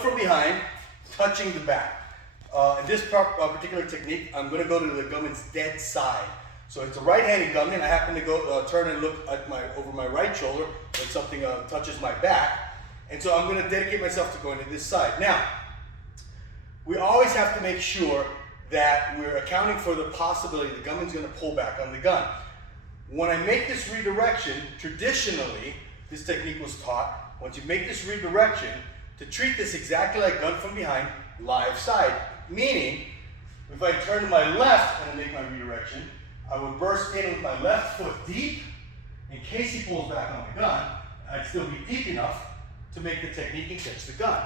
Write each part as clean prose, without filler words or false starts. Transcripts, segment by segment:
from behind, touching the back. In this particular technique, I'm going to go to the gunman's dead side. So it's a right-handed gunman. I happen to go turn and look at over my right shoulder when something touches my back. And so I'm going to dedicate myself to going to this side. Now, we always have to make sure that we're accounting for the possibility the gunman's going to pull back on the gun. When I make this redirection, traditionally, this technique was taught, once you make this redirection, to treat this exactly like gun from behind, live side. Meaning, if I turn to my left and make my redirection, I would burst in with my left foot deep. In case he pulls back on the gun, I'd still be deep enough to make the technique and catch the gun.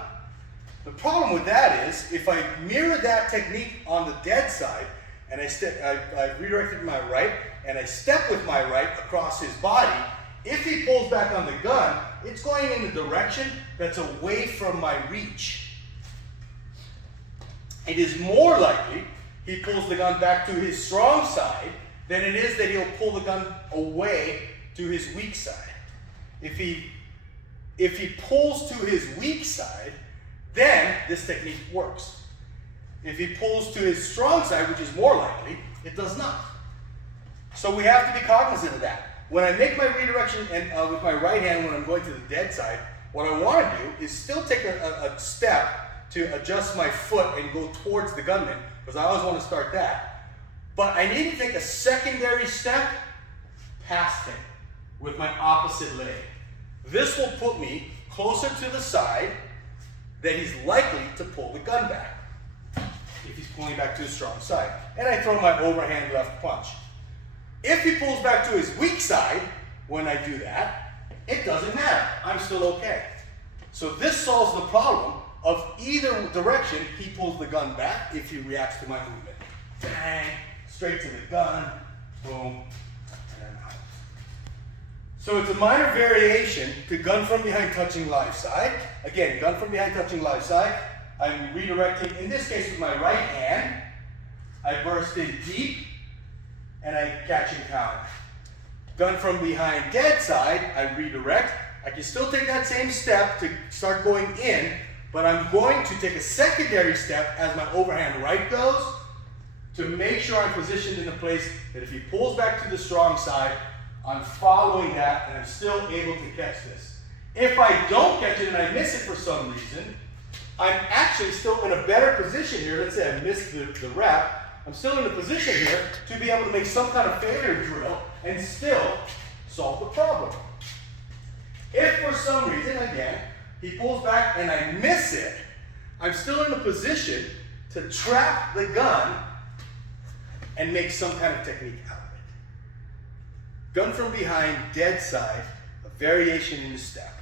The problem with that is, if I mirror that technique on the dead side, and I redirected my right, and I step with my right across his body, if he pulls back on the gun, it's going in the direction that's away from my reach. It is more likely he pulls the gun back to his strong side than it is that he'll pull the gun away to his weak side. If he pulls to his weak side, then this technique works. If he pulls to his strong side, which is more likely, it does not. So we have to be cognizant of that. When I make my redirection and with my right hand when I'm going to the dead side, what I want to do is still take a step to adjust my foot and go towards the gunman, because I always want to start that. But I need to take a secondary step past him with my opposite leg. This will put me closer to the side that he's likely to pull the gun back, if he's pulling back to his strong side. And I throw my overhand left punch. If he pulls back to his weak side, when I do that, it doesn't matter. I'm still okay. So this solves the problem of either direction he pulls the gun back if he reacts to my movement. Bang, straight to the gun, boom, and I'm out. So it's a minor variation to gun from behind touching live side. Again, gun from behind touching live side. I'm redirecting, in this case with my right hand. I burst in deep, and I catch and counter. Gun from behind dead side, I redirect. I can still take that same step to start going in, but I'm going to take a secondary step as my overhand right goes to make sure I'm positioned in a place that if he pulls back to the strong side, I'm following that and I'm still able to catch this. If I don't catch it and I miss it for some reason, I'm actually still in a better position here. Let's say I missed the rep. I'm still in a position here to be able to make some kind of failure drill and still solve the problem. If for some reason, again, he pulls back and I miss it, I'm still in a position to trap the gun and make some kind of technique out of it. Gun from behind, dead side, a variation in the step.